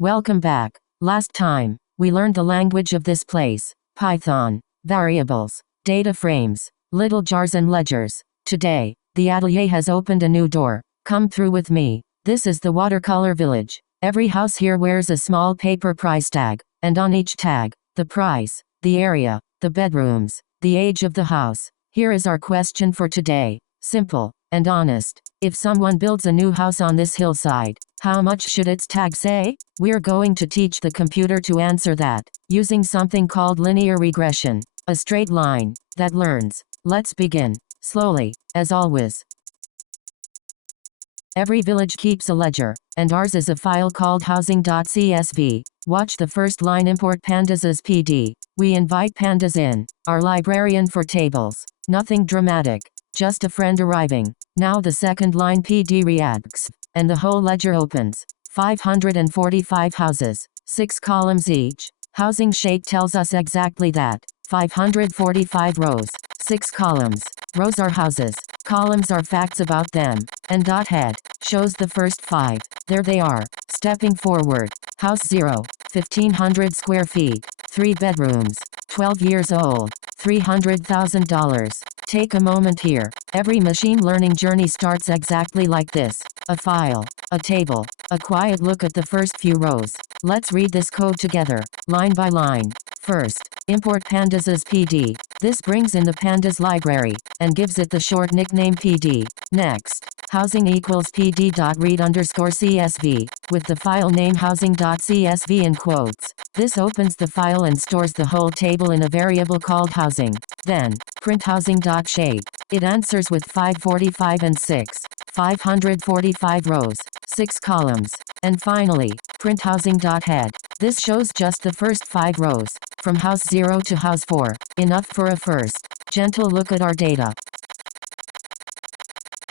Welcome back. Last time, we learned the language of this place, Python, variables, data frames, little jars and ledgers. Today, the atelier has opened a new door. Come through with me. This is the watercolor village. Every house here wears a small paper price tag, and on each tag, the price, the area, the bedrooms, the age of the house. Here is our question for today. Simple and honest. If someone builds a new house on this hillside, how much should its tag say? We're going to teach the computer to answer that, using something called linear regression, a straight line that learns. Let's begin. Slowly, as always. Every village keeps a ledger, and ours is a file called housing.csv. Watch the first line, import pandas as PD. We invite pandas in, our librarian for tables. Nothing dramatic, just a friend arriving. Now the second line, PD reacts, and the whole ledger opens. 545 houses, 6 columns each. Housing shape tells us exactly that. 545 rows, 6 columns. Rows are houses, columns are facts about them, and dot head shows the first 5. There they are. Stepping forward. House 0, 1500 square feet, 3 bedrooms, 12 years old, $300,000. Take a moment here. Every machine learning journey starts exactly like this. A file, a table, a quiet look at the first few rows. Let's read this code together, line by line. First, import pandas as PD. This brings in the pandas library, and gives it the short nickname PD. Next, housing equals pd.read_csv, with the file name housing.csv in quotes. This opens the file and stores the whole table in a variable called housing. Then, print housing.shape. It answers with 545 and 6. 545 rows, 6 columns. And finally, print housing.head. This shows just the first 5 rows, from house 0 to house 4. Enough for a first, gentle look at our data.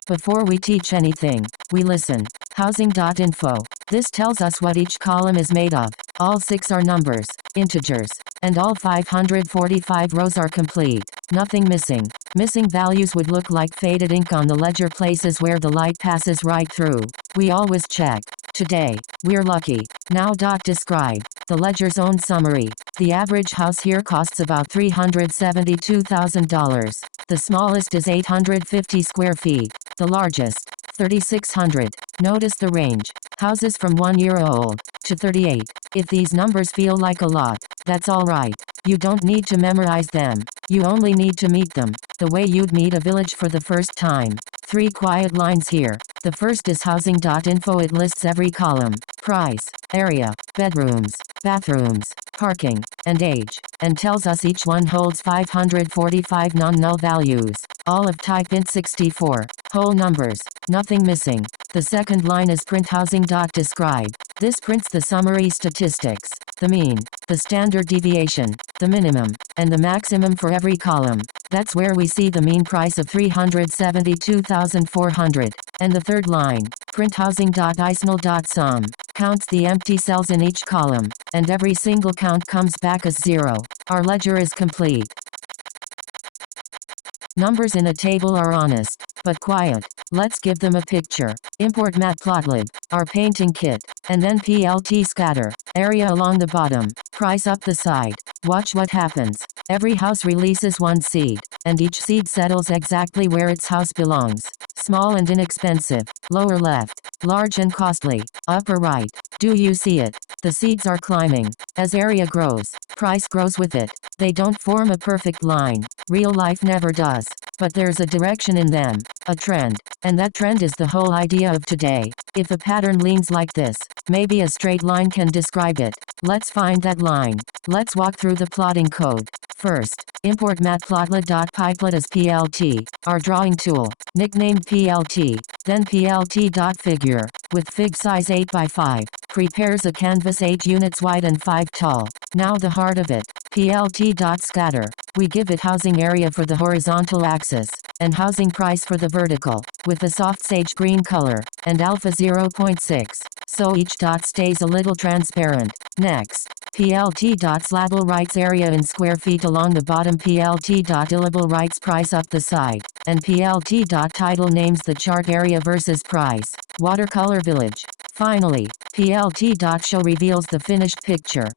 Before we teach anything, we listen. Housing.info. This tells us what each column is made of. All 6 are numbers, integers, and all 545 rows are complete. Nothing missing. Missing values would look like faded ink on the ledger, places where the light passes right through. We always check. Today, we're lucky. Now describe the ledger's own summary. The average house here costs about $372,000. The smallest is 850 square feet. The largest, 3,600. Notice the range. Houses from 1 year old to 38. If these numbers feel like a lot, that's alright. You don't need to memorize them. You only need to meet them, the way you'd meet a village for the first time. 3 quiet lines here. The first is housing.info. It lists every column, price, area, bedrooms, bathrooms, parking, and age, and tells us each one holds 545 non-null values, all of type int64, whole numbers, nothing missing. The second line is print housing.describe. This prints the summary statistics, the mean, the standard deviation, the minimum, and the maximum for every column. That's where we see the mean price of $372,400. And the third line, print housing.isnl.sum, counts the empty cells in each column, and every single count comes back as 0. Our ledger is complete. Numbers in a table are honest, but quiet. Let's give them a picture. Import Matplotlib, our painting kit, and then plt scatter, area along the bottom, price up the side. Watch what happens. Every house releases 1 seed, and each seed settles exactly where its house belongs. Small and inexpensive, lower left, large and costly, upper right. Do you see it? The seeds are climbing. As area grows, price grows with it. They don't form a perfect line. Real life never does. But there's a direction in them, a trend, and that trend is the whole idea of today. If a pattern leans like this, maybe a straight line can describe it. Let's find that line. Let's walk through the plotting code. First, import matplotlib.pyplot as plt, our drawing tool, nicknamed plt, then plt.figure, with fig size 8 by 5, prepares a canvas 8 units wide and 5 tall. Now the heart of it, plt.scatter. We give it housing area for the horizontal axis, and housing price for the vertical, with a soft sage green color, and alpha 0.6, so each dot stays a little transparent. Next, plt.slabel writes area in square feet along the bottom, plt.illable writes price up the side, and plt.title names the chart area versus price. Watercolor village. Finally, plt.show reveals the finished picture.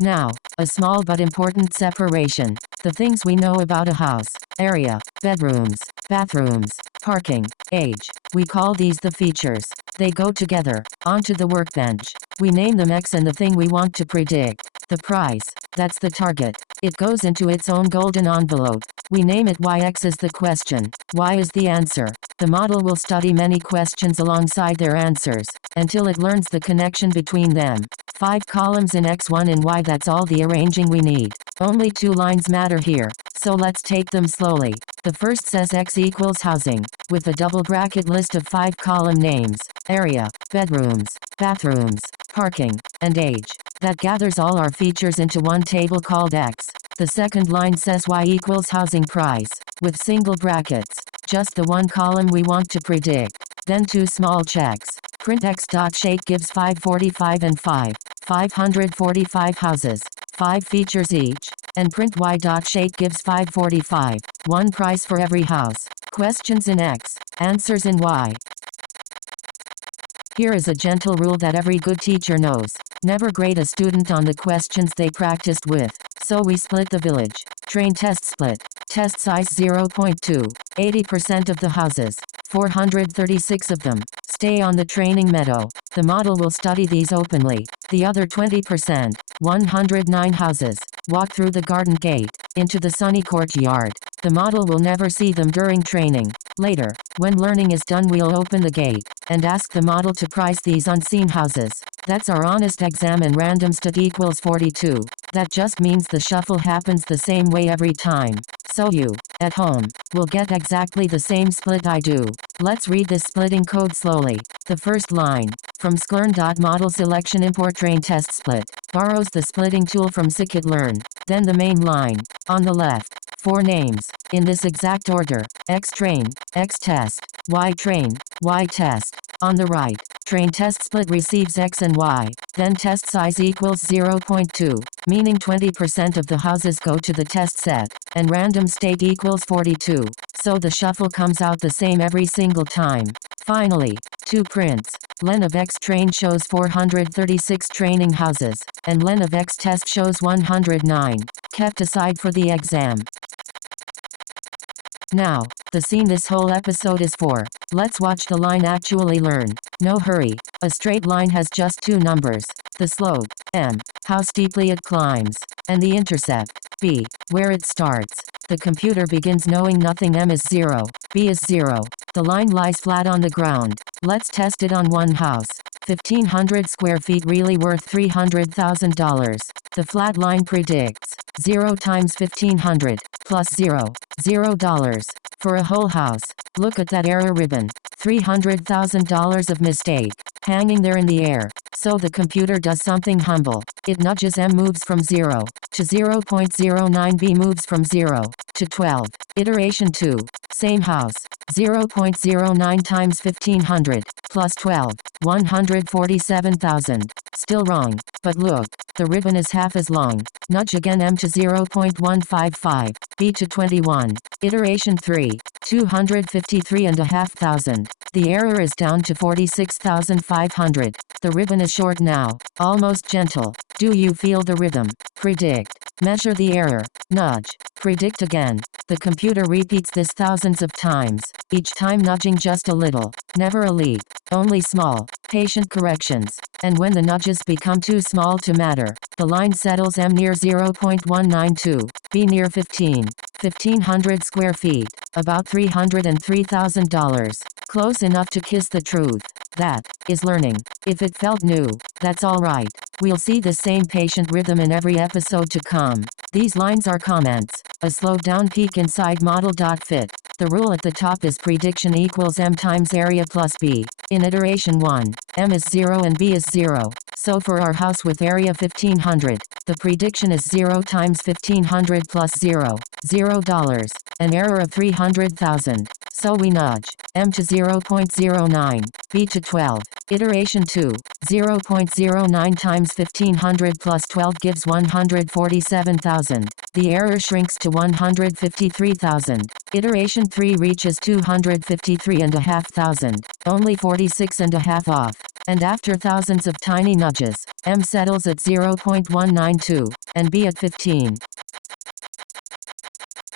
Now, a small but important separation. The things we know about a house: area, bedrooms, bathrooms, parking, age. We call these the features. They go together, onto the workbench. We name them X and the thing we want to predict. The price, that's the target. It goes into its own golden envelope. We name it Y. X is the question. Y is the answer. The model will study many questions alongside their answers, until it learns the connection between them. 5 columns in X1 and Y, that's all the arranging we need. Only 2 lines matter here, so let's take them slowly. The first says X equals housing, with a double bracket list of 5 column names: area, bedrooms, bathrooms, parking, and age. That gathers all our features into one table called X. The second line says Y equals housing price, with single brackets, just the one column we want to predict. Then 2 small checks. Print X.shape gives 545 and 545 houses, 5 features each, and print Y.shape gives 545, 1 price for every house. Questions in X, answers in Y. Here is a gentle rule that every good teacher knows: never grade a student on the questions they practiced with. So we split the village. Train test split. Test size 0.2. 80% of the houses, 436 of them, stay on the training meadow. The model will study these openly. The other 20%, 109 houses, walk through the garden gate, into the sunny courtyard. The model will never see them during training. Later, when learning is done, we'll open the gate, and ask the model to price these unseen houses. That's our honest exam, and random stat equals 42. That just means the shuffle happens the same way every time. So you, at home, will get exactly the same split I do. Let's read this splitting code slowly. The first line, from sklearn.model selection import train test split, borrows the splitting tool from scikit-learn. Then the main line, on the left, 4 names, in this exact order: X train, X test, Y train, Y test. On the right, train test split receives X and Y, then test size equals 0.2, meaning 20% of the houses go to the test set, and random state equals 42, so the shuffle comes out the same every single time. Finally, 2 prints. Len of X train shows 436 training houses, and len of X test shows 109, kept aside for the exam. Now, the scene this whole episode is for. Let's watch the line actually learn. No hurry. A straight line has just 2 numbers. The slope, m, how steeply it climbs, and the intercept, b, where it starts. The computer begins knowing nothing. M is 0, b is 0. The line lies flat on the ground. Let's test it on one house. 1,500 square feet, really worth $300,000. The flat line predicts 0 times 1,500 plus 0, $0 for a whole house. Look at that error ribbon. $300,000 of mistake, hanging there in the air. So the computer does something humble. It nudges M, moves from 0 to 0.09, B moves from 0 to 12. Iteration 2. Same house. 0.09 times 1,500 plus 12, 147,000. Still wrong. But look, the ribbon is half as long. Nudge again, M to 0.155, B to 21. Iteration 3. 253,500. The error is down to 46,500. The ribbon is short now, almost gentle. Do you feel the rhythm? Predict. Measure the error. Nudge. Predict again. The computer repeats this thousands of times, each time nudging just a little. Never a leap, only small, patient corrections. And when the nudges become too small to matter, the line settles, M near 0.192, B near 1,500 square feet, about $303,000. Close enough to kiss the truth. That is learning. If it felt new, that's alright. We'll see the same patient rhythm in every episode to come. These lines are comments, a slowed down peek inside model.fit. The rule at the top is prediction equals M times area plus B. In iteration 1, M is 0 and B is 0. So for our house with area 1,500, the prediction is 0 times 1,500 plus 0, $0, an error of 300,000. So we nudge M to 0.09, B to 12. Iteration 2, 0.09 times 1500 plus 12 gives 147,000. The error shrinks to 153,000. Iteration 3 reaches 253,500, only 46.5 off. And after thousands of tiny nudges, M settles at 0.192, and B at 15.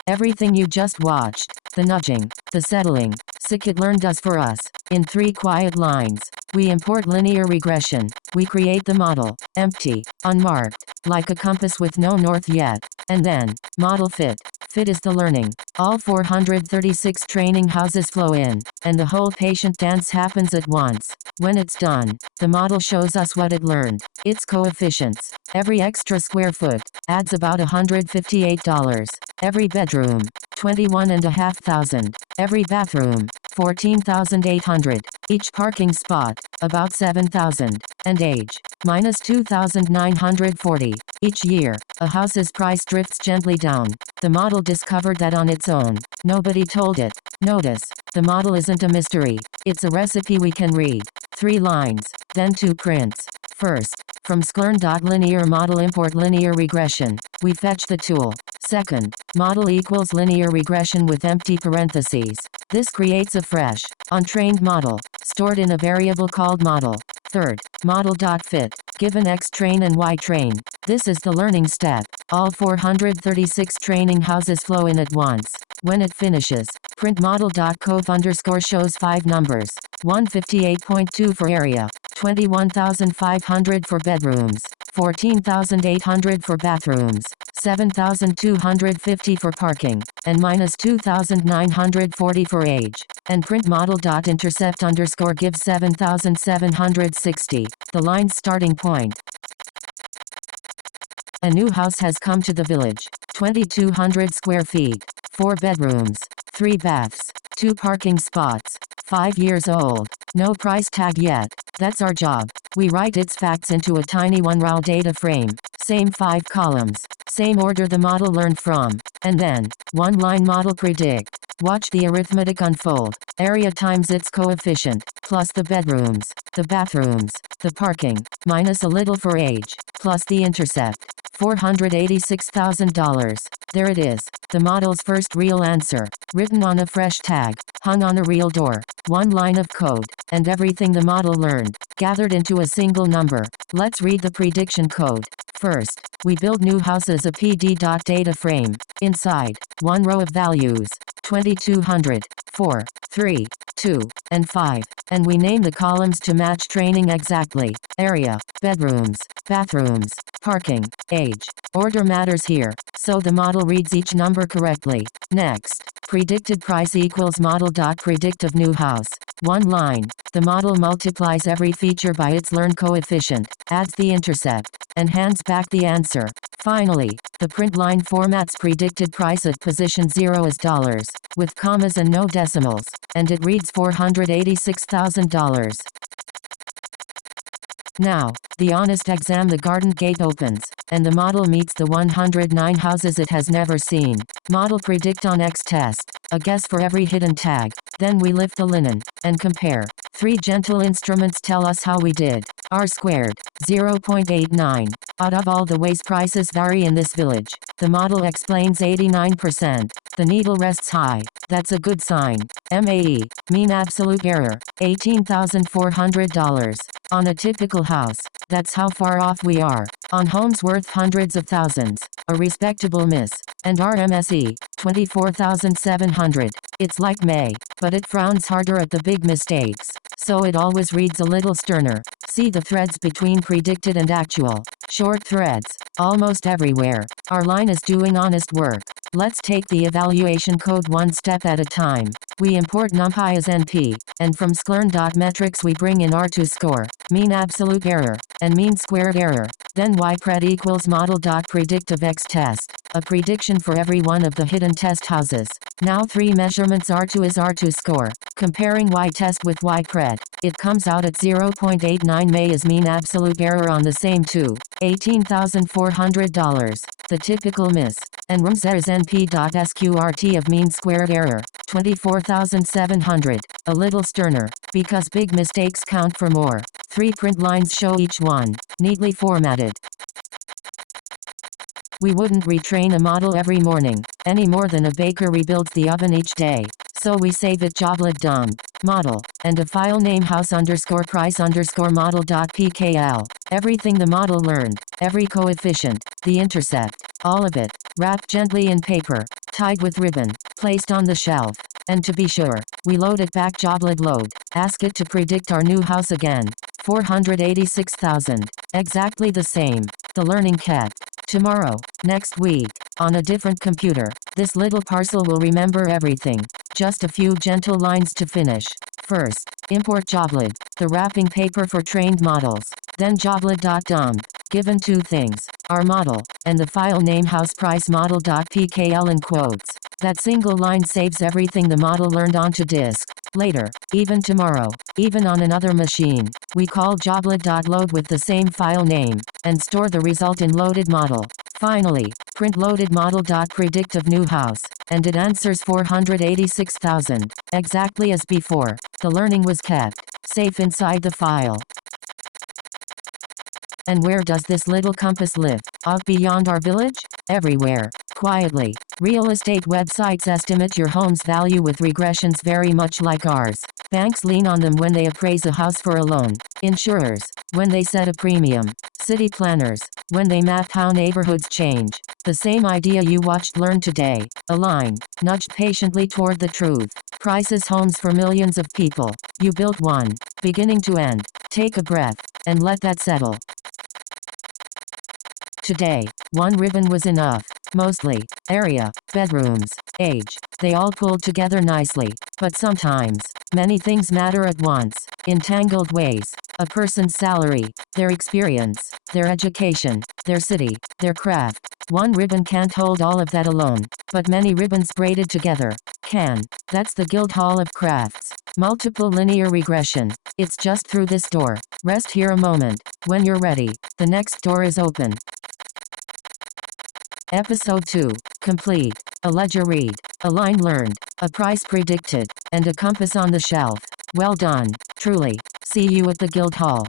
Everything you just watched, the nudging, the settling, scikit-learn does for us, in 3 quiet lines. We import linear regression. We create the model, empty, unmarked, like a compass with no north yet. And then, model fit. Fit is the learning. All 436 training houses flow in, and the whole patient dance happens at once. When it's done, the model shows us what it learned, its coefficients. Every extra square foot adds about $158. Every bedroom, $21,500. Every bathroom, $14,800. Each parking spot, about $7,000. And age, minus $2,940. Each year, a house's price drifts gently down. The model discovered that on its own. Nobody told it. Notice, the model isn't a mystery. It's a recipe we can read. 3 lines, then 2 prints. First, from sklearn.linear model import linear regression. We fetch the tool. Second, model equals linear regression with empty parentheses. This creates a fresh, untrained model, stored in a variable called model. Third, model.fit, given x train and y train. This is the learning step. All 436 training houses flow in at once. When it finishes, print model.coef_ shows 5 numbers. 158.2 for area, 21,500 for bedrooms, 14,800 for bathrooms, 7,250 for parking, and minus 2,940 for age. And print model.intercept_ gives 7,760, the line's starting point. A new house has come to the village. 2,200 square feet, 4 bedrooms, 3 baths, 2 parking spots, 5 years old. No price tag yet. That's our job. We write its facts into a tiny 1-row data frame. Same 5 columns. Same order the model learned from. And then, 1-line model predict. Watch the arithmetic unfold. Area times its coefficient, plus the bedrooms, the bathrooms, the parking, minus a little for age, plus the intercept. $486,000. There it is, the model's first real answer, written on a fresh tag, hung on a real door. 1 line of code, and everything the model learned, gathered into a single number. Let's read the prediction code. First, we build new house as a pd.data frame. Inside, 1 row of values, 2,200, 4, 3, 2, and 5. And we name the columns to match training exactly. Area, bedrooms, bathrooms, parking, age. Order matters here, so the model reads each number correctly. Next, predicted price equals model.predict of new house. 1 line. The model multiplies every feature by its learn coefficient, adds the intercept, and hands back the answer. Finally, the print line formats predicted price at position 0 as dollars, with commas and no decimals, and it reads $486,000. Now, the honest exam, the garden gate opens, and the model meets the 109 houses it has never seen. Model predict on X test, a guess for every hidden tag. Then we lift the linen, and compare. 3 gentle instruments tell us how we did. R squared, 0.89. Out of all the ways prices vary in this village, the model explains 89%. The needle rests high, that's a good sign. MAE, mean absolute error, $18,400. On a typical house, that's how far off we are. On homes worth hundreds of thousands, a respectable miss. And our MSE, 24,700. It's like May, but it frowns harder at the big mistakes. So it always reads a little sterner. See the threads between predicted and actual. Short threads, almost everywhere. Our line is doing honest work. Let's take the evaluation code one step at a time. We import NumPy as NP, and from sklearn.metrics we bring in R2 score, mean absolute error, and mean squared error. Then ypred equals model.predict of X test, a prediction for every one of the hidden test houses. Now 3 measurements R2 is R2 score. Comparing y test with ypred, it comes out at 0.89. 9 May is mean absolute error on the same too. $18,400. The typical miss. And RMS np.sqrt of mean squared error. 24,700. A little sterner, because big mistakes count for more. 3 print lines show each one. Neatly formatted. We wouldn't retrain a model every morning, any more than a baker rebuilds the oven each day. So we save it joblib dump model, and a file name house underscore price underscore model.pkl. Everything the model learned, every coefficient, the intercept, all of it, wrapped gently in paper, tied with ribbon, placed on the shelf. And to be sure, we load it back joblib load, ask it to predict our new house again. 486,000. Exactly the same. The learning kept. Tomorrow, next week, on a different computer, this little parcel will remember everything. Just a few gentle lines to finish. First, import joblib, the wrapping paper for trained models. Then joblib.dump, given 2 things, our model, and the file name house price model.pkl in quotes. That single line saves everything the model learned onto disk. Later, even tomorrow, even on another machine, we call joblib.load with the same file name, and store the result in loaded model. Finally, print loaded model.predict of new house, and it answers 486,000, exactly as before. The learning was kept, safe inside the file. And where does this little compass live? Out beyond our village? Everywhere. Quietly. Real estate websites estimate your home's value with regressions very much like ours. Banks lean on them when they appraise a house for a loan. Insurers, when they set a premium. City planners, when they map how neighborhoods change. The same idea you watched learn today. A line, nudged patiently toward the truth. Prices homes for millions of people. You built one. Beginning to end. Take a breath, and let that settle. Today, 1 ribbon was enough. Mostly, area, bedrooms, age, they all pulled together nicely. But sometimes, many things matter at once, in tangled ways. A person's salary, their experience, their education, their city, their craft. 1 ribbon can't hold all of that alone, but many ribbons braided together can. That's the Guildhall of Crafts. Multiple linear regression. It's just through this door. Rest here a moment. When you're ready, the next door is open. Episode 2. Complete. A ledger read. A line learned. A price predicted. And a compass on the shelf. Well done. Truly. See you at the Guildhall.